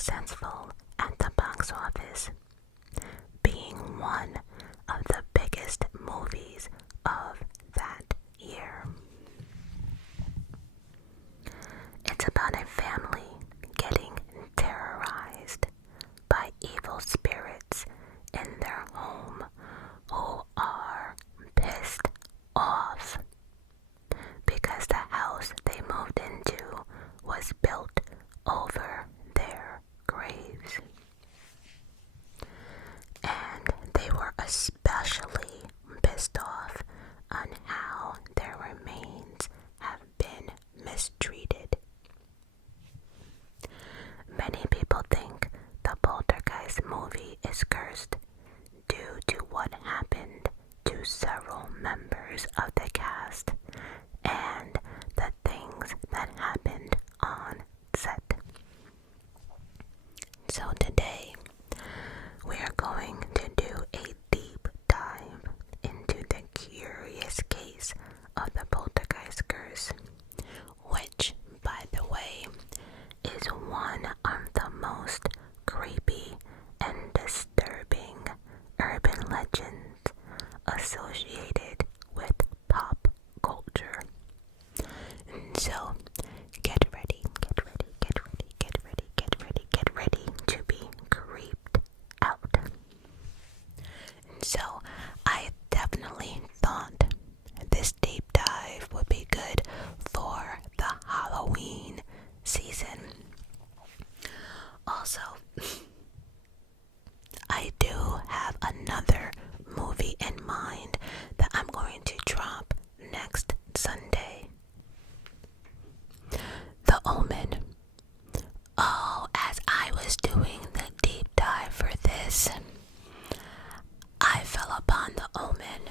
successful at the box office, being one of the biggest movies of that year. It's about a family getting terrorized by evil spirits in their home who are pissed off because the house they moved into was built over their graves. And they were especially pissed off on how their remains have been mistreated. Many people think the Poltergeist movie is cursed due to what happened to several members of the cast and the things that happened on set. So today, we are going to do a deep dive into the curious case of the Poltergeist curse, which, by the way, is one of the most creepy and disturbing urban legends associated with pop culture. So, get ready to be creeped out. So, I definitely thought this deep dive would be good for the Halloween season. Also, I do have another movie in mind that I'm going to drop next Sunday. The Omen. Oh, as I was doing the deep dive for this, I fell upon The Omen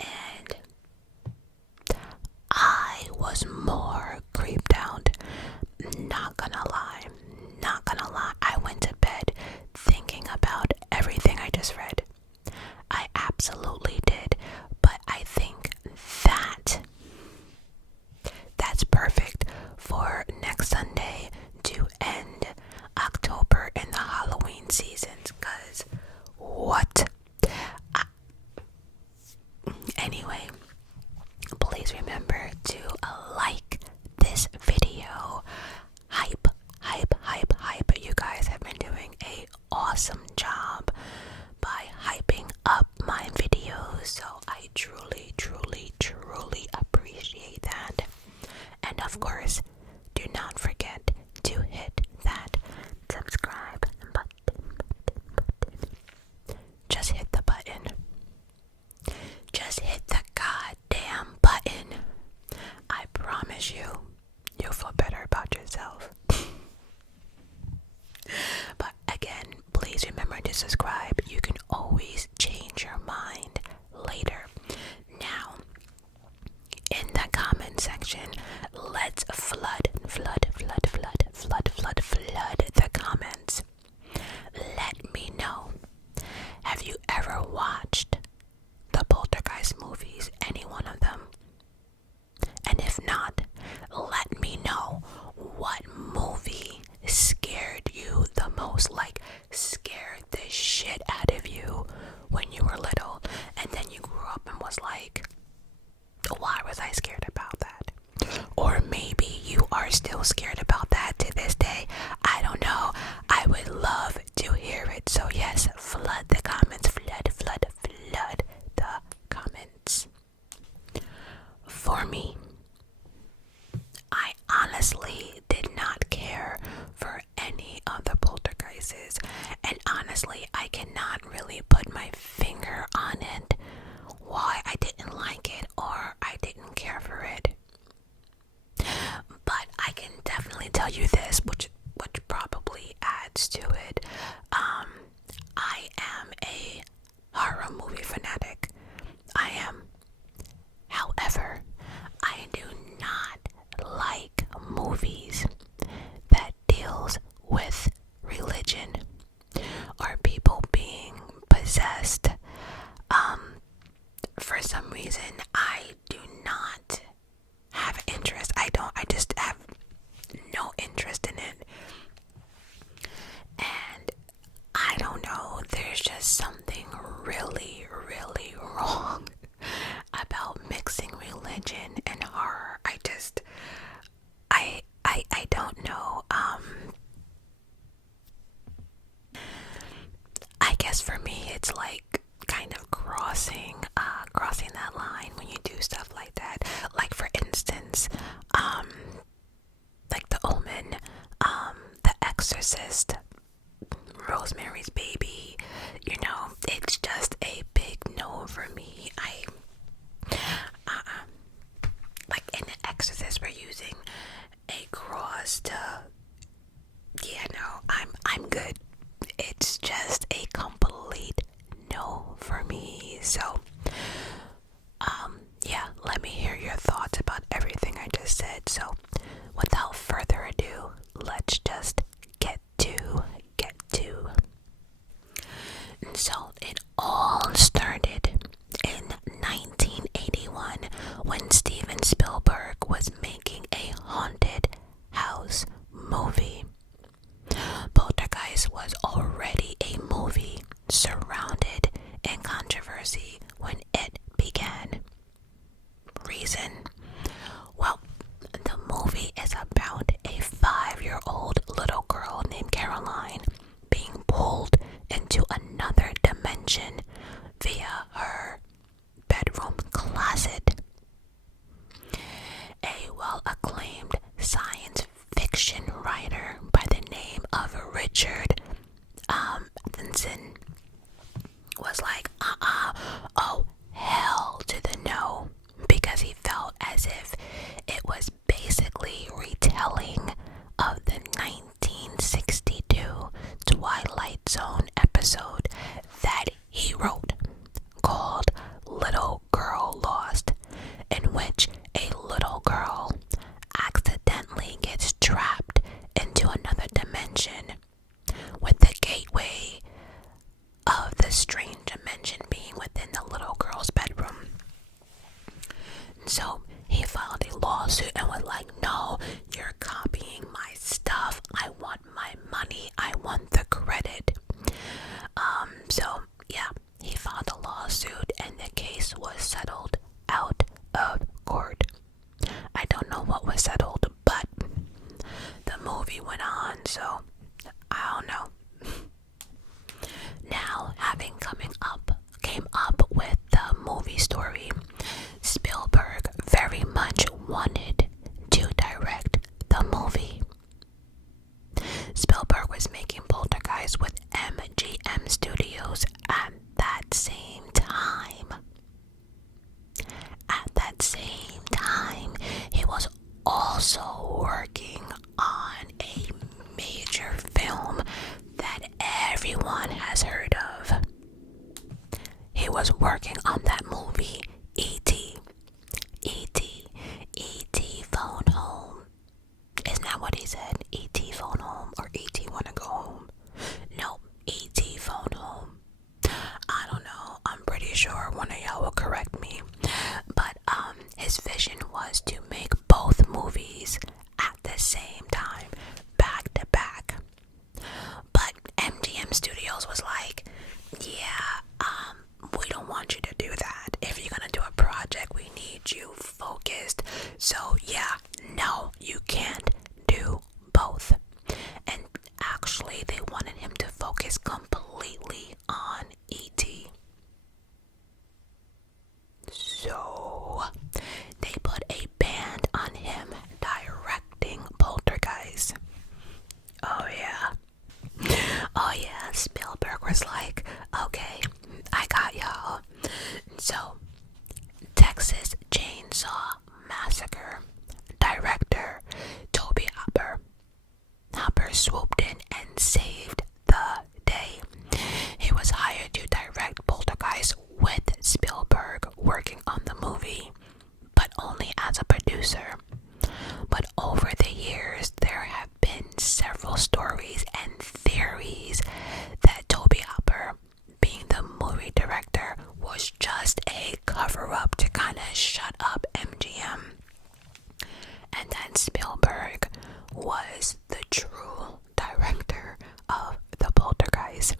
and I was more creeped out. Not gonna lie. I went to bed thinking about everything I just read. I absolutely did. But I think that's perfect for next Sunday to end October in the Halloween seasons. Cause what? Anyway, please remember to like this video. Hype. You guys have been doing an awesome job by hyping up my videos, so I truly appreciate that. And of course, do not forget to hit that subscribe button. Just hit the button. Just hit the goddamn button. I promise you'll feel better about yourself. But again, please remember to subscribe. You can always change your mind later. Now, in the comment section, let's flood the comments. Let me know. Have you ever watched the Poltergeist movies? Any one of them? And if not, let me know what movie scared you the most, like scared the shit out of you when you were little, and then you grew up and was like, why was I scared about that? Or maybe you are still scared about that to this day. I don't know. I would love to hear it. So yes, flood the comments. Flood the comments. For me, I honestly did not care for any of the Poltergeists, and honestly, I cannot really put my finger on it why I didn't like it or I didn't care for it. But I can definitely tell you this, which probably adds to it. I am a horror movie fanatic. I am. However, I do not like movies that deals with religion or people being possessed. For some reason, I do not have interest. I just have no interest in it. Rosemary's Baby, it's just a big no for me. Like in The Exorcist, we're using a cross to, I'm good. It's just a complete no for me. So, let me hear your thoughts about everything I just said. So, without further ado, let's just get to. And so, it all started in 1981 when Steven Spielberg was making a haunted house movie. Poltergeist was already a movie surrounded in controversy when it began. Reason? Well, the movie is about a 5-year-old little girl named Caroline being pulled into another dimension via her bedroom closet. A well-acclaimed science fiction writer by the name of Richard Atkinson was like, oh, hell to the no, because he felt as if it was basically retelling of the 1962 Twilight Zone episode that he wrote called Little Girl Lost, in which a little girl accidentally gets trapped into another dimension, with the gateway of the strange dimension being within the little girl's bedroom. So he filed a lawsuit and was like, no, you're copying my stuff. I want my money. I want the credit. He filed a lawsuit and the case was settled out of court. I don't know what was settled, but the movie went on, so I don't know. Now, having came up with the movie story, Spielberg very much wanted to direct the movie. Spielberg was making Poltergeist with MGM Studios at that same time. At that same time, he was also working on a major film that everyone has heard of. He was working on that movie, E.T. E.T. Phone Home. Isn't that what he said? E.T. Phone Home, or E.T. Wanna Go Home? No, E.T. Phone Home. I don't know. I'm pretty sure one of y'all will correct me. But his vision was to make both movies at the same time, back to back. But MGM Studios was like, we don't want you to do that. If you're gonna do a project, we need you focused. So no, you can't do both. And actually, they wanted him to focus completely on E.T. So they put a ban on him directing Poltergeist. Oh yeah, Spielberg was like, okay, I got y'all. So, Texas Chainsaw Massacre director Toby Hopper swooped in and saved the day. He was hired to direct Poltergeist with Spielberg working on the movie, but only as a producer. But over the years, there have been several stories and theories that Toby Hopper, being the movie director, was just a cover-up to kind of shut up MGM, and that Spielberg was the true director of the Poltergeist.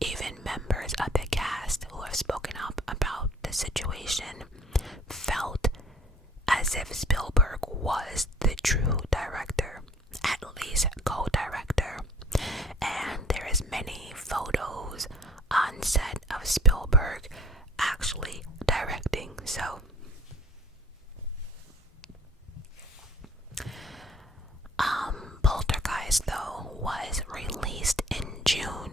Even members of the cast who have spoken up about the situation felt as if Spielberg was the true director, at least co-director. And there is many photos on set of Spielberg actually directing. So Poltergeist though was released in June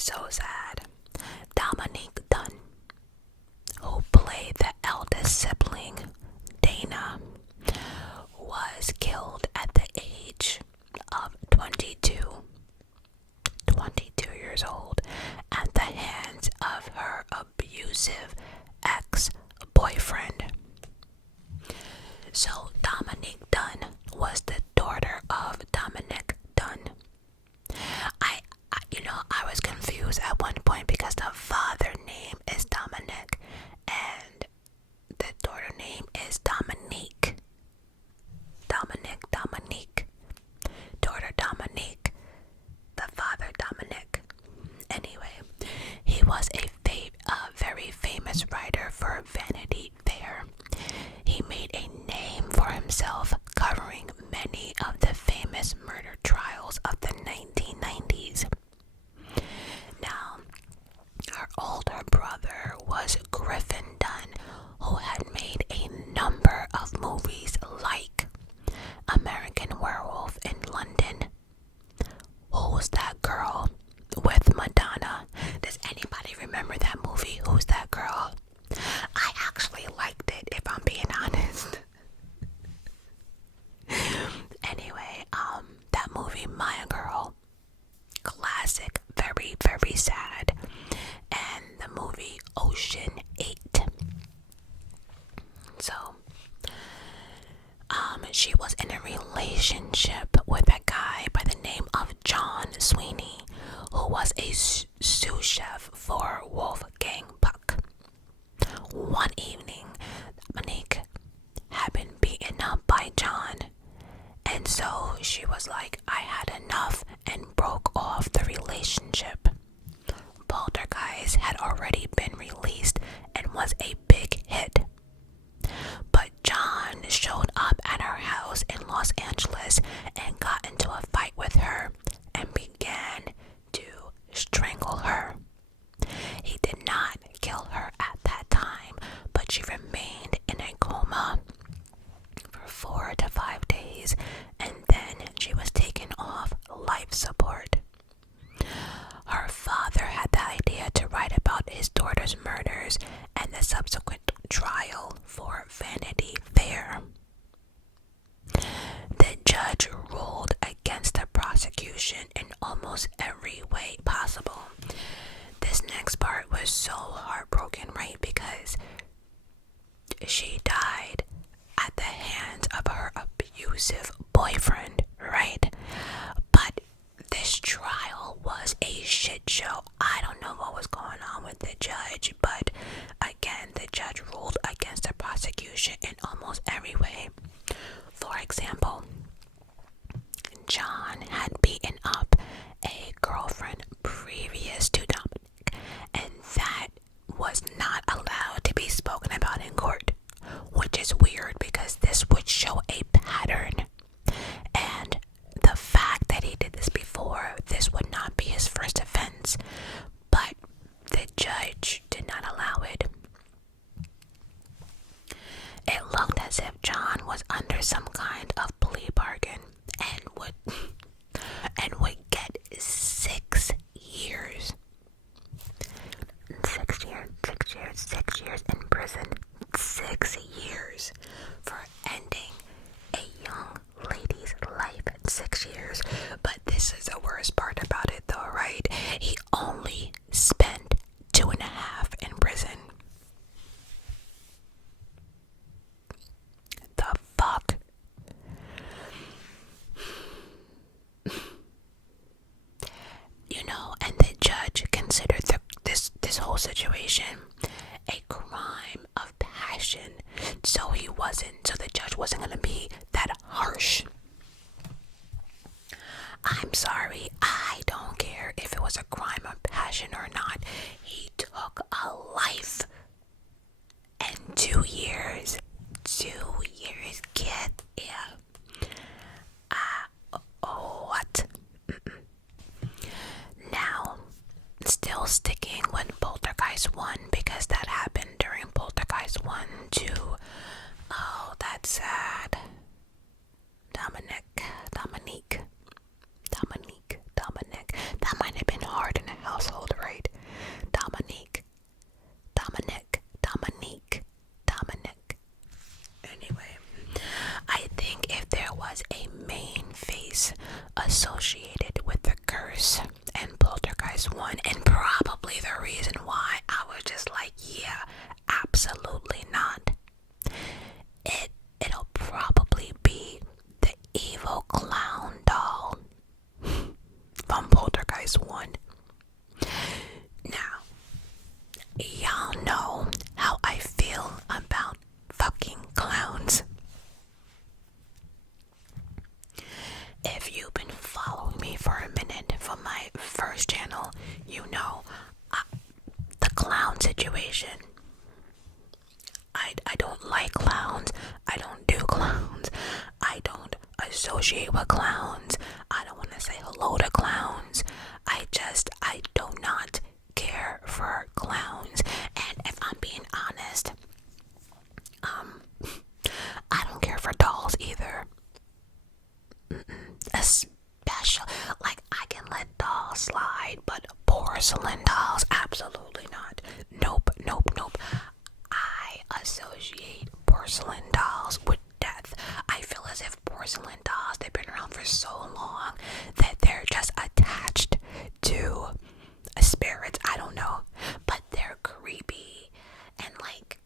so sad. Dominique Dunne, who played the eldest sibling, Dana, was killed at the age of 22 years old, at the hands of her abusive ex-boyfriend. So Dominique Dunne was the daughter of Dominic Dunne. I was confused at one point because the father name is Dominic and the daughter name is Dominique. Dominique. Daughter Dominique. The father Dominic. Anyway, he was a very famous writer for Vanity Fair. He made a name for himself covering many of the famous murder trials of the 1990s. Now, her older brother was Griffin Dunne, who had made a number of movies like American Werewolf in London, Who's That Girl with Madonna. Does anybody remember that movie, Who's That Girl? I actually liked it, if I'm being honest. Anyway, that movie, My Girl, classic, very, very sad. And the movie Ocean 8. So, she was in a relationship with a guy by the name of John Sweeney, who was a sous chef for Wolfgang Puck. One evening, Dominique had been beaten up by John, and so she was like, I had enough, and broke off the relationship. Poltergeist had already been released and was a big hit. But John showed up at her house in Los Angeles and got into a fight with her and began to strangle her. He did not kill her at that time, but she remained in a coma for 4 to 5 days, and then she was taken off life support. Her father had the idea to write about his daughter's murders and the subsequent trial for Vanity Fair. The judge ruled against the prosecution in almost every way possible. This next part was so heartbroken, right? Because she died at the hands of her abusive boyfriend, right? But this trial was a shit show. I don't know what was going on with the judge, but again, the judge ruled against the prosecution in almost every way. For example, John had beaten up a girlfriend previous to Dominic, and that was not allowed to be spoken about in court, which is weird because this would show a pattern. And the fact that he did this before, this would not be his first offense, but the judge did not allow it. It looked as if John was under some kind of plea bargain and would get 6 years. 6 years in prison. 6 years for ending a young lady's life. 6 years. But this is the worst part about it though, right? He only spent 2.5 in prison. The fuck? And the judge considered this whole situation a crime of passion. So the judge wasn't going to be that harsh. I'm sorry, I don't care if it was a crime of passion or not. He took a life. And 2 years. 2 years, get what? Now, still sticking with Poltergeist 1 because that happened during Poltergeist 1 too. Oh, that's sad. Dominique. That might have been hard in the household, And probably the reason why I was just like, yeah, absolutely not. It'll probably be the evil clown doll from Poltergeist 1. Now, y'all know how I feel about fucking clowns. If you've been following me for a minute from my first channel, you know the clown situation. I don't like clowns. I don't do clowns. I don't associate with clowns. I don't want to say hello to clowns. I do not care for clowns. And if I'm being honest, I don't care for dolls either. Especially, like, I can let dolls slide, but porcelain dolls, absolutely not. Nope. I associate porcelain dolls with death. I feel as if porcelain dolls, they've been around for so long that they're just attached to spirits. I don't know, but they're creepy and, like,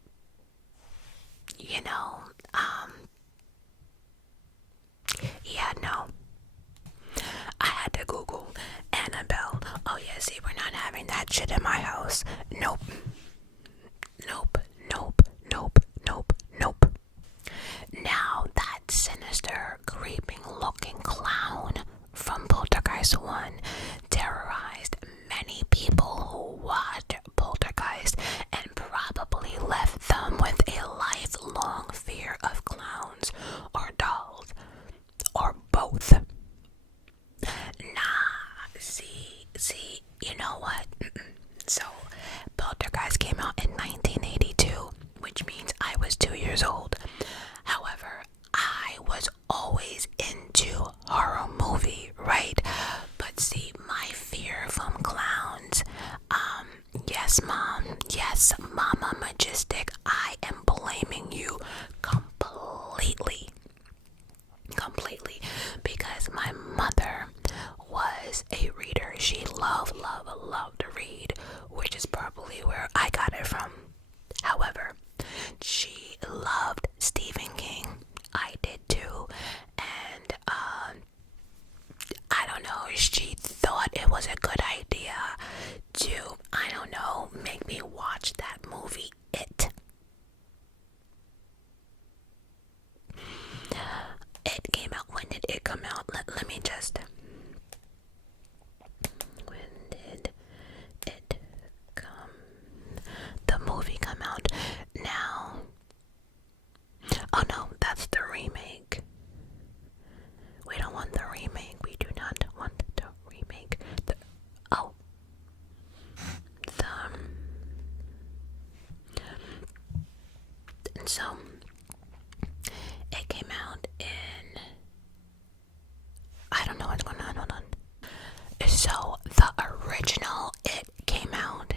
you know, yeah, no. I had to Google Annabelle. Oh yeah, see, we're not having that shit in my house. Nope. Now that sinister, creeping looking clown from Poltergeist 1 terrorized many people who watched Poltergeist and probably left them with a lifelong fear of clowns or dolls or both. See, you know what? So, Poltergeist came out in 1982, which means I was 2 years old. However, I was always into horror movie, right? But see, my fear from clowns, yes, Mom, yes, Mama Majestic, I am blaming you completely, because my mother was a reader. She loved to read, which is probably where I got it from. However, she loved Stephen King. I did too. And I don't know, she thought it was a good idea to, I don't know, make me watch that movie, It. It came out, when did it come out? Let me just, when did it the movie come out? Now, oh no, that's the remake. We don't want the remake. We do not want the remake. So it came out in, I don't know what's going on, hold on. So the original It came out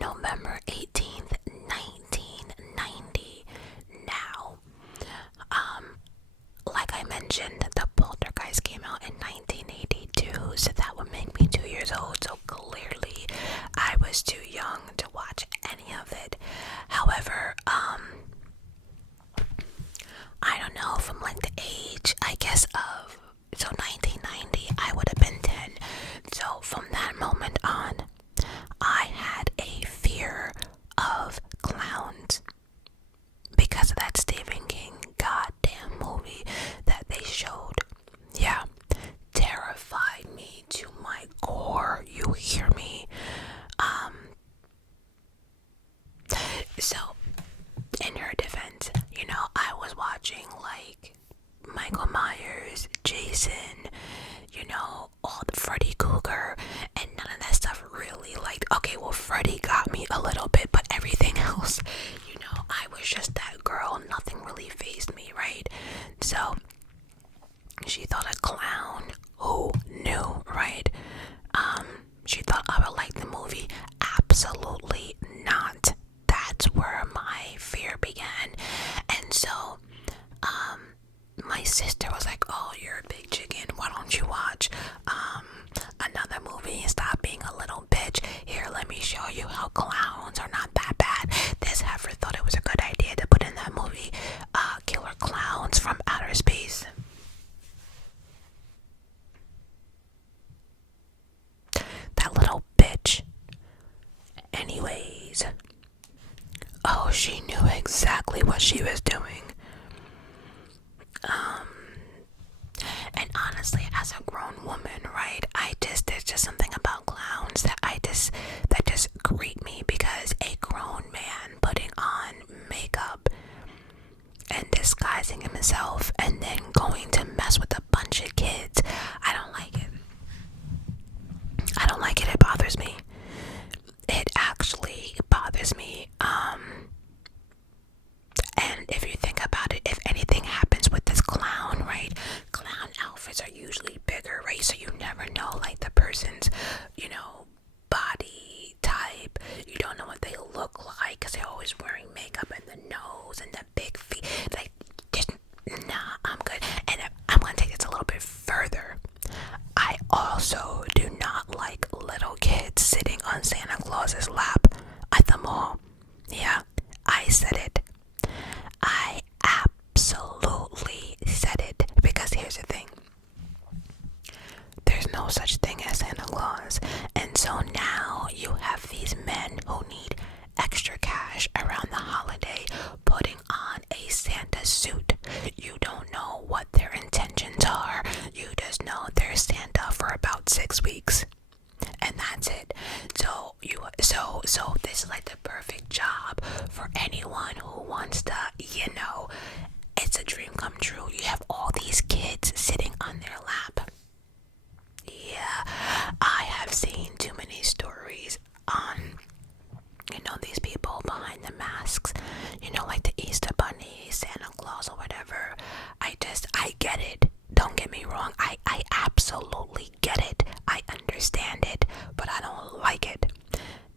November 18th, 1990. Now, like I mentioned, the Poltergeist came out in 1982, so that would make me 2 years old, so clearly I was too young to watch any of it. However, I don't know, from like the age, I guess, of, so 1990, I would have been 10. So from that moment on, I had a fear of clowns because of that Stephen King goddamn movie that they showed. Yeah, terrified me to my core, you hear me? So, in her defense, you know, I was watching like Michael Myers, Jason, you know, all the Freddy Krueger, and none of that stuff really, like, okay, well, Freddy got me a little bit, but everything else, you know, I was just that girl, nothing really fazed me, right? So, she thought a clown, who knew, right? She thought I would like the movie. Absolutely not. That's where my fear began. And so, my sister was like, oh, you're a big chicken, why don't you watch show you how clowns are not that bad. This heifer thought it was a good idea to put in that movie, Killer Clowns from Outer Space. That little bitch. Anyways. Oh, she knew exactly what she was doing. And honestly, as a grown woman, right, there's just something about clowns that just greet me, because a grown man putting on makeup and disguising himself and then going to mess with a bunch of kids, I don't like it. I don't like it. It bothers me. It actually bothers me. And if you think about it, if anything happens with this clown, right? Clown outfits are usually bigger, right? So you never know, like, the person's, body type. You don't know what they look like, because they're always wearing makeup, and the nose and the big feet. Like, just, nah, I'm good. And I'm gonna take this a little bit further. I also do not like little kids sitting on Santa Claus's lap at the mall. Yeah, I said it. I absolutely said it, because here's the thing. There's no such thing as Santa Claus, and so now you have these men who need extra cash around the holiday putting on a Santa suit. You don't know what their intentions are. You just know they're Santa for about 6 weeks, and that's it. So this is like the perfect job for anyone who wants to, it's a dream come true. You have all these kids sitting on their lap. Yeah, I have seen too many stories on, these people behind the masks, like the Easter Bunny, Santa Claus, or whatever. I get it. Don't get me wrong. I absolutely get it. I understand it, but I don't like it.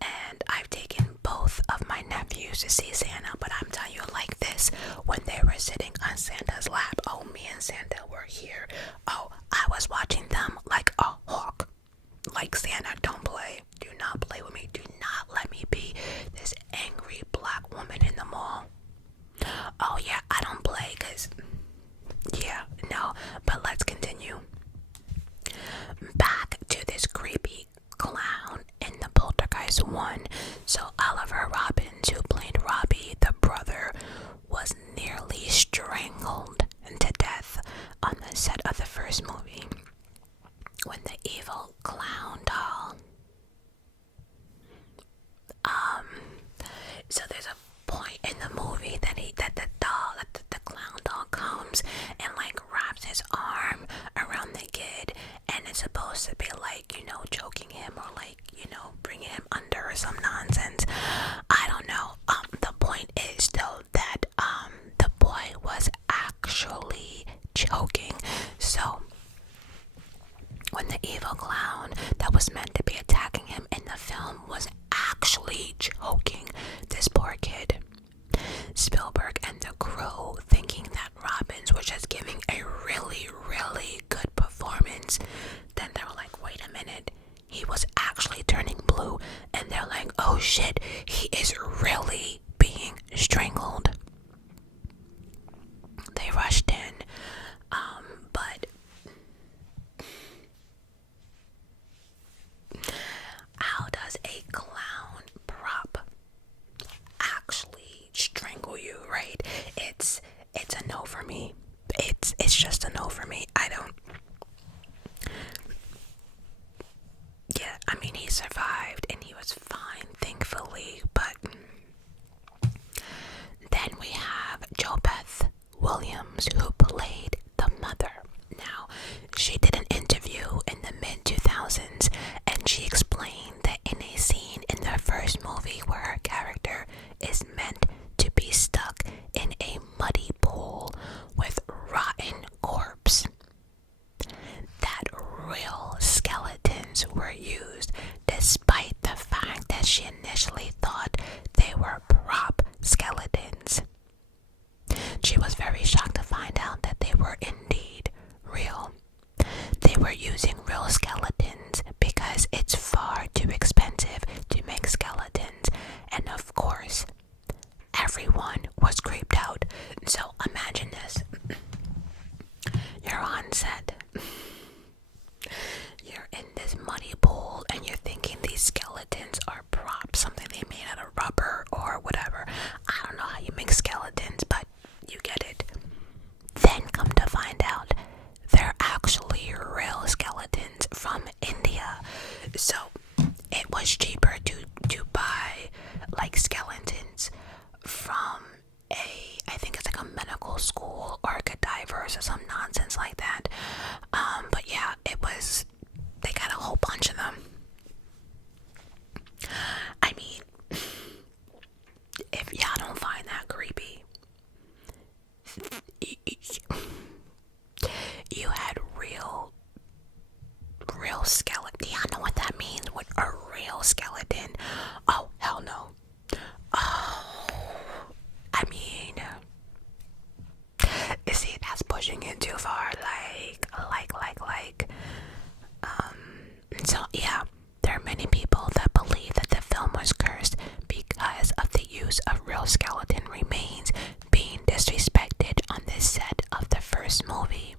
And I've taken both of my nephews to see Santa, but I'm telling you like this, when they were sitting on Santa's lap, oh, me and Santa were here. Oh, I was watching them like a hawk. Like, Santa, don't play. Do not play with me. Do not let me be this angry black woman in the mall. Oh yeah, I don't play, because, yeah, no, but let's continue. Back to this creepy clown in the Poltergeist 1. So Oliver Robbins, who played Robbie, the brother, was nearly strangled to death on the set of the first movie when the evil clown doll. So there's a point in the movie that the clown doll comes and like wraps his arm around the kid, and it's supposed to be like, choking him, or like, bringing him under, or some nonsense. I don't know. The point is though that the boy was actually choking. So when the evil clown that was meant to be attacking him in the film was actually choking this poor kid, Spielberg and the crew, thinking that Robbins was just giving a really, really good performance, then they were like, wait a minute, he was actually turning blue, and they're like, oh shit, he is really being strangled. They rushed in, but how does a clown prop actually strangle you, right? It's a no for me. It's just a no for me. I don't. Yeah, I mean, he survived and he was fine, thankfully, but then cheaper to buy like skeletons from I think it's like a medical school or a divers or some nonsense like that. But yeah, they got a whole bunch of them. I mean, if y'all don't find that creepy, you had real skeleton. Y'all know what that means? What a real skeleton? Oh, hell no. Oh, I mean, see, that's pushing it too far. So yeah, there are many people that believe that the film was cursed because of the use of real skeleton remains being disrespected on the set of the first movie.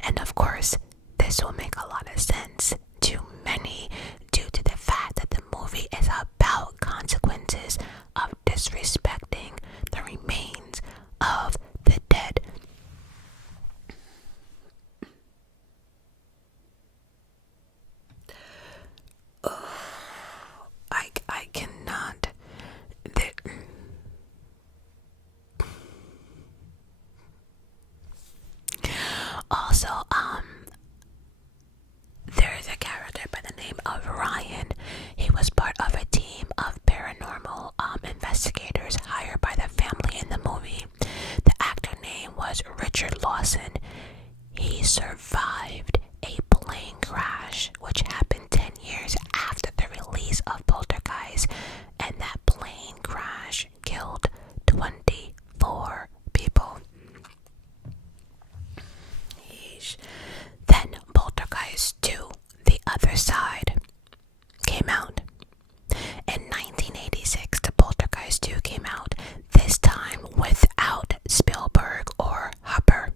And of course, this will make a lot of sense to many due to the fact that the movie is about consequences of disrespecting the remains of the dead. I cannot. Also, there is a character by the name of Ryan. He was part of a team of paranormal investigators hired by the family in the movie. The actor name was Richard Lawson. He survived a plane crash which happened 10 years after the release of Poltergeist, and that plane crash killed 24 people. Yeesh. Then Poltergeist II, The Other Side, came out. In 1986, the Poltergeist II came out, this time without Spielberg or Hopper.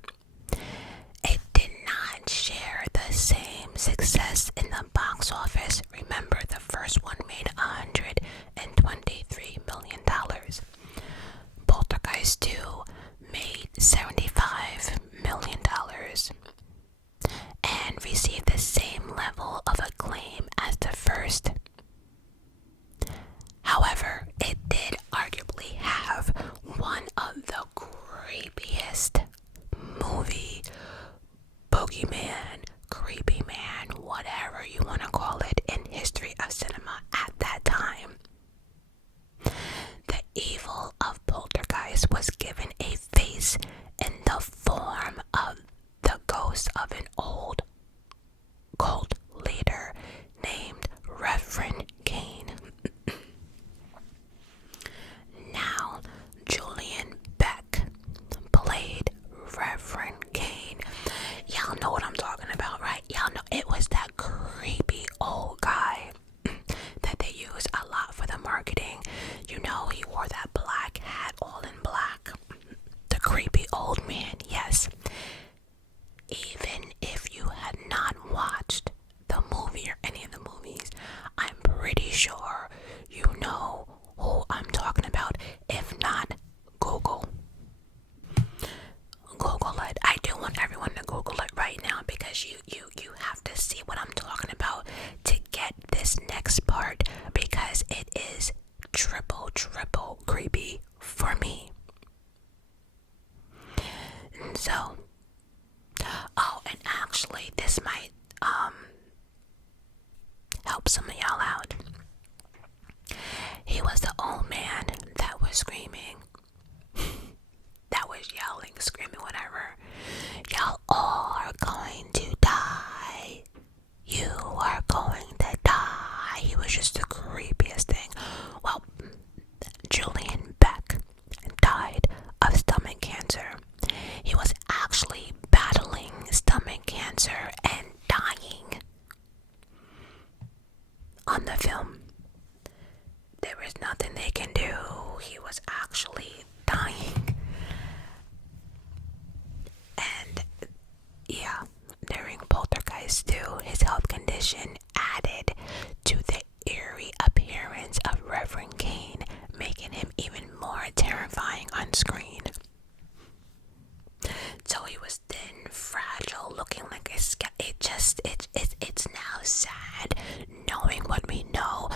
It did not share the same success in the box office. Remember, the first one made $123 million. Poltergeist II made $75 million and received the same level of acclaim as the first. However, it did arguably have one of the creepiest movie, boogeyman, creepy man, whatever you want to call it, in history of cinema at that time. The evil of Poltergeist was given a face in the form of the ghost of an old cult leader named Reverend Kane. Now, Julian Beck played Reverend Kane. Y'all know what I'm talking about, right? Y'all know it was that creepy old guy that they use a lot for the marketing. You know, he wore that black hat, all in black. The creepy old man, yes. Even if you had not watched the movie or any of the movies, I'm pretty sure you know who I'm talking about. If not, Google it. I do want everyone to Google it right now because you have to see what I'm talking about to get this next part, because it is triple creepy for me. And so, and actually this might help some of y'all out. He was the old man that was screaming, that was yelling, screaming, whatever. Y'all all are going to die. You are going to die. He was just the creepiest thing. Well, Julian Beck died of stomach cancer. He was actually battling stomach cancer and dying on the film. There was nothing they can do. He was actually dying. And yeah, during Poltergeist II, his health condition added to the eerie appearance of Reverend Kane, making him even more terrifying on screen. So he was thin, fragile, looking like a it's now sad knowing what we know,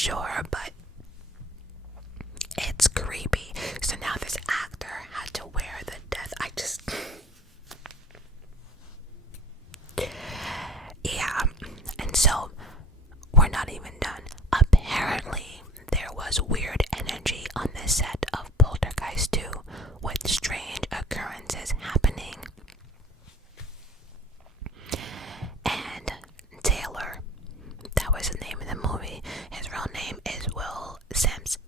sure, but it's creepy. So now this actor had to wear the death. Yeah, and so we're not even done. Apparently, there was weird energy on the set of Poltergeist 2 with strange occurrences happening. And Taylor, that was the name of the movie, his real name is Will Sampson,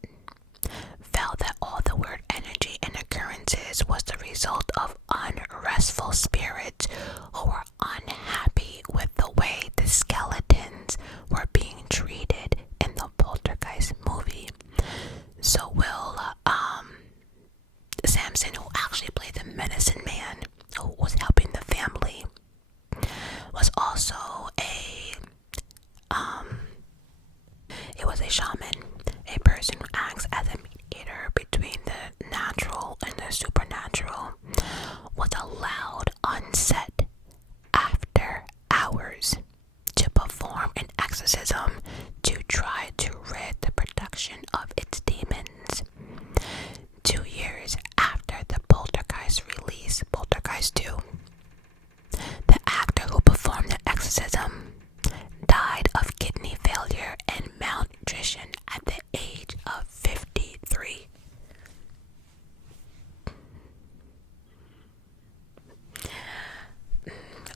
felt that all the weird energy and occurrences was the result of unrestful spirits who were unhappy with the way the skeletons were being treated in the Poltergeist movie. So Will Sampson, who actually played the medicine man who was helping the family, was also a shaman, a person who acts as a mediator between the natural and the supernatural, was allowed on set after hours to perform an exorcism to try to rid the production of its demons. 2 years after the Poltergeist release, Poltergeist 2, the actor who performed the exorcism died of kidney failure and malnutrition at the age of 53.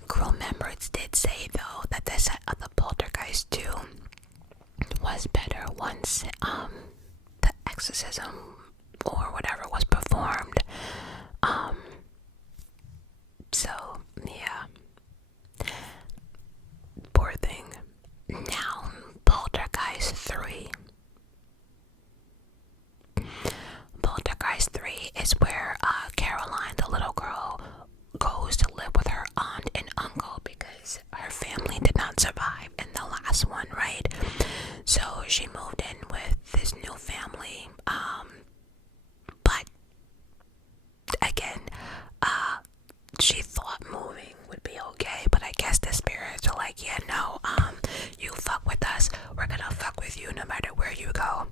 Crew members did say, though, that the set of the Poltergeist 2 was better once the exorcism or whatever was performed. So, yeah. Poor thing. Now, Poltergeist 3. Poltergeist 3 is where Caroline, the little girl, goes to live with her aunt and uncle because her family did not survive in the last one, right? So she moved in with this new family. But again, she thought moving would be okay, but I guess the spirits were like, yeah, no, you fuck with us, we're gonna fuck with you no matter where you go.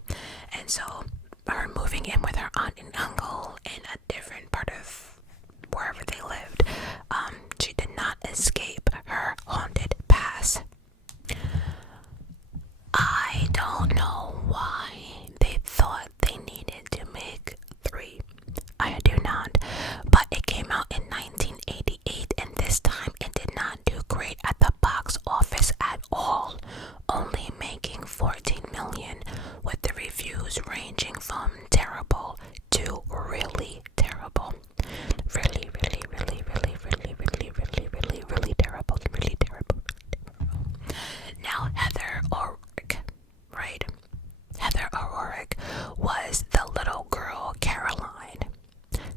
And so her moving in with her aunt and uncle in a different part of wherever they lived, she did not escape her haunted past. I don't know why they thought they needed to make 3. I do not, but it came out in 1988, and this time it did not do great at the box office at all, only making $14 million, with the reviews ranging from terrible to really terrible. Really, really, really, really, really, really, really, really, really terrible, really terrible. Now, Heather O'Rourke, right? Heather O'Rourke was the little girl Caroline.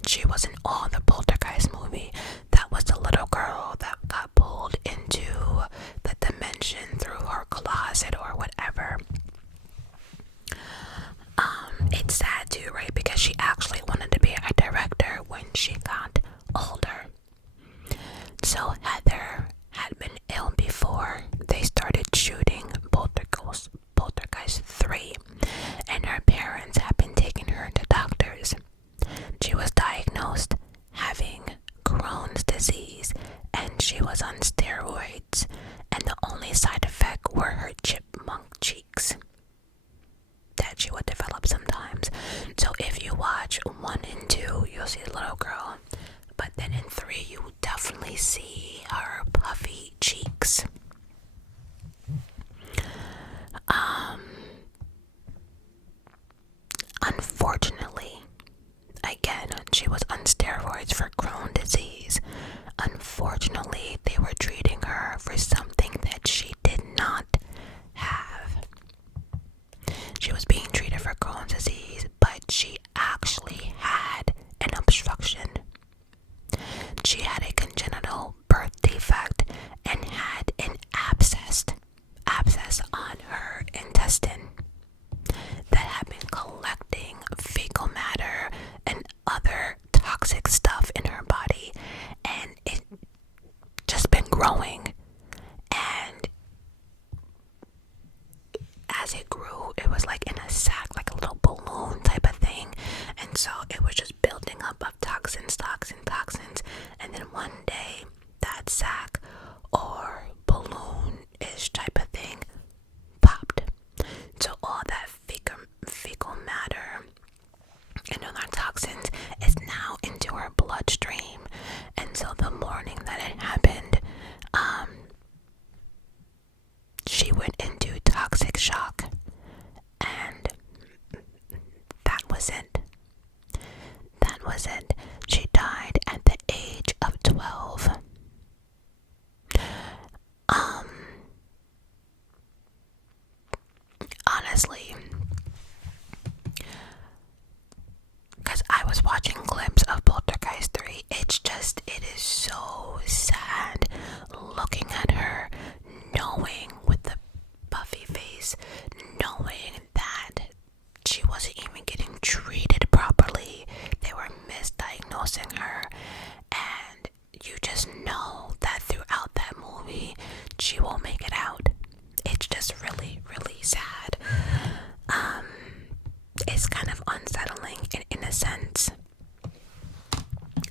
She was in all the Poltergeist movie. That was the little girl that got pulled into the dimension through her closet or whatever. It's sad too, right? Because she actually wanted to be a director when she got older. So Heather had been ill before they started shooting Poltergeist 3, and her parents had been taking her to doctors. She was diagnosed having Crohn's disease, and she was on steroids, and the only side effect were her chipmunk cheeks that she would develop sometimes. So if you watch 1 and 2, you'll see the little girl, but then in 3 you definitely see her puffy cheeks. Unfortunately, again, she was on steroids for Crohn's disease. Unfortunately, they were treating her for something that she did not have. She was being treated for Crohn's disease, but she actually had an obstruction. She had a congenital birth defect and had an abscess on her intestine that had been collecting fecal matter and other toxic stuff in her body, and it just been growing. And as it grew, it was like in a sack, like a little balloon type of thing. And so it was just building up of toxins. And then one day, that sack or balloon-ish type of thing popped. So all that fecal matter and other toxins is now into her bloodstream. And so the morning that it happened, she went into toxic shock, and that was it. She died at the age of 12. Honestly, because I was watching clips of Poltergeist 3, it is so sad looking at her, knowing with the puffy face, knowing that she wasn't even getting treated properly. They were misdiagnosing her, and you just know that throughout that movie, she won't make it out. It's just really, really sad. It's kind of unsettling in a sense.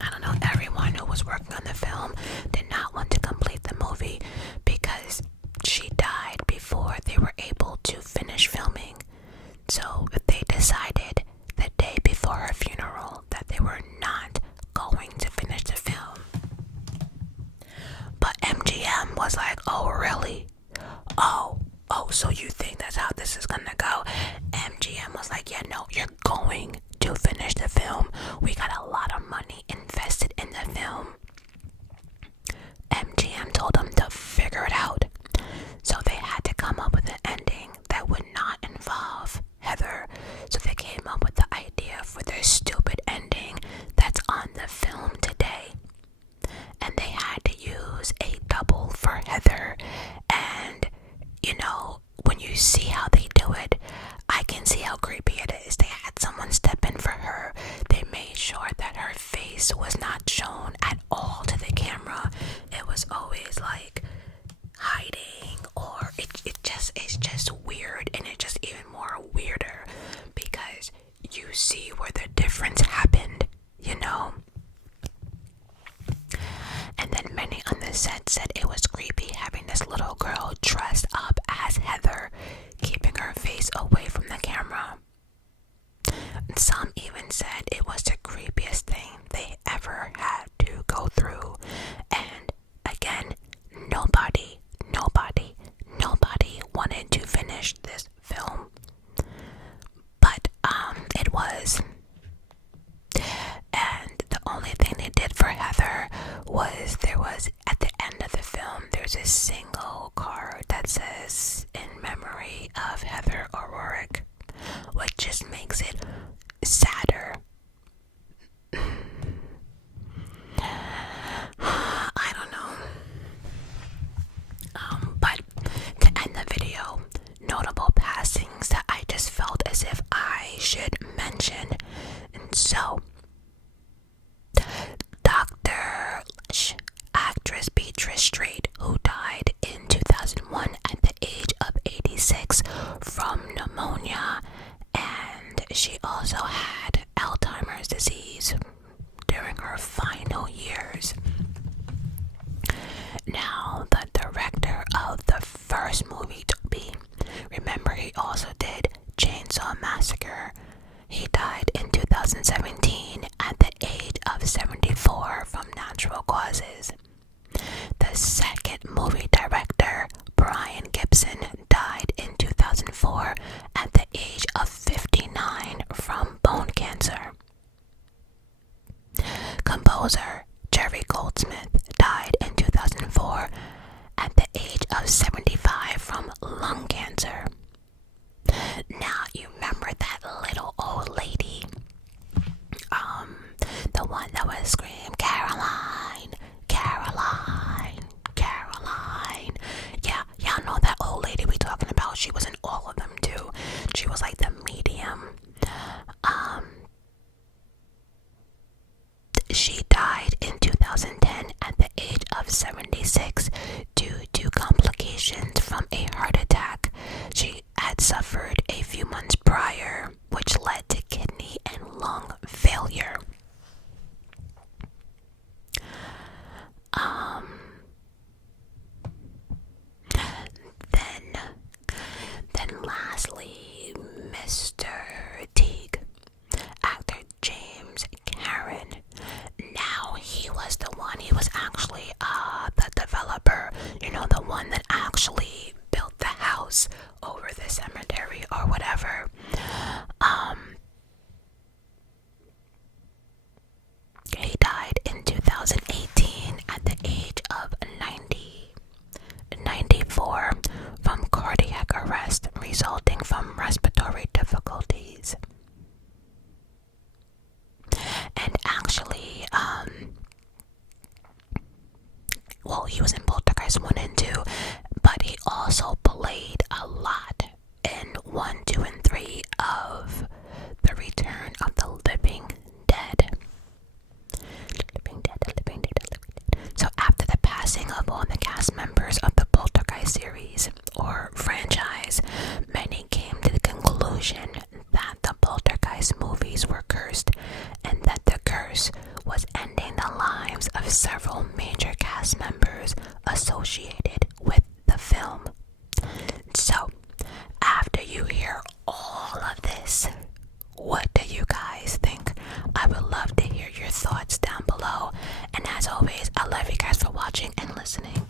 I don't know, everyone who was working on the film did not want to complete the movie because she died before they were able to finish filming. So they decided the day before her funeral that they were not going to finish the film. But MGM was like, oh really? Oh, so you think that's how this is gonna go? MGM was like, yeah, no, you're going to finish the film. We got a lot of money invested in the film. MGM told them to figure it out. So they had to come up with an ending that would not involve Heather. So they came up with the idea for their stupid ending that's on the film today. And they had to use a double for Heather. And, you know, when you see how they do it, I can see how creepy it is. They had someone step in for her. They made sure that her face was not shown at all to the camera. It was always like hiding, or it's just weird, and it's just even more weirder because you see where the difference happened, you know. And then many on the set said it was creepy having this little girl dressed up as Heather, keeping her face away from the camera. Some even said it was the creepiest thing they ever had to go through. And again, nobody wanted to finish this film. But it was. And the only thing they did for Heather was there was, at the end of the film, there's a single card that says, in memory of Heather O'Rourke, which just makes it sadder. I don't know. But to end the video, notable passings that I just felt as if I should mention. And so, actress Beatrice Straight, who died in 2001 at the age of 86 from pneumonia, and she also had Alzheimer's disease during her final years. Now, the director of the first movie, Toby, remember he also did Chainsaw Massacre. He died in 2017 at the age of 74 from natural causes. The second movie director, Brian Gibson, died in 2004 at the age of 59 from bone cancer. Composer Jerry Goldsmith died in 2004 at the age of 75 from lung cancer. Now, you remember that little old lady, the one that would scream, Caroline, Caroline, Caroline. Yeah, y'all know that old lady we talking about. She was in all of them too. She was like the medium. She died in 2010 at the age of 76 due to complications from a heart attack. She had had suffered a few months prior, which led to kidney and lung failure. Then lastly, Mr. Teague, actor James Karen. Now he was actually the developer, the one that actually built the house over the cemetery or whatever. He died in 2018 at the age of 94 from cardiac arrest resulting from respiratory difficulties. And actually, he was in Poltergeist 1 and 2, but he also played a lot in 1, 2, and 3 of The Return of the Living Dead. So after the passing of all the cast members of the Poltergeist series or franchise, many came to the conclusion that the Poltergeist movies were cursed and that the curse was ending the lives of several major cast members associated with the film. So, after you hear all of this, what do you guys think? I would love to hear your thoughts down below. And as always, I love you guys for watching and listening.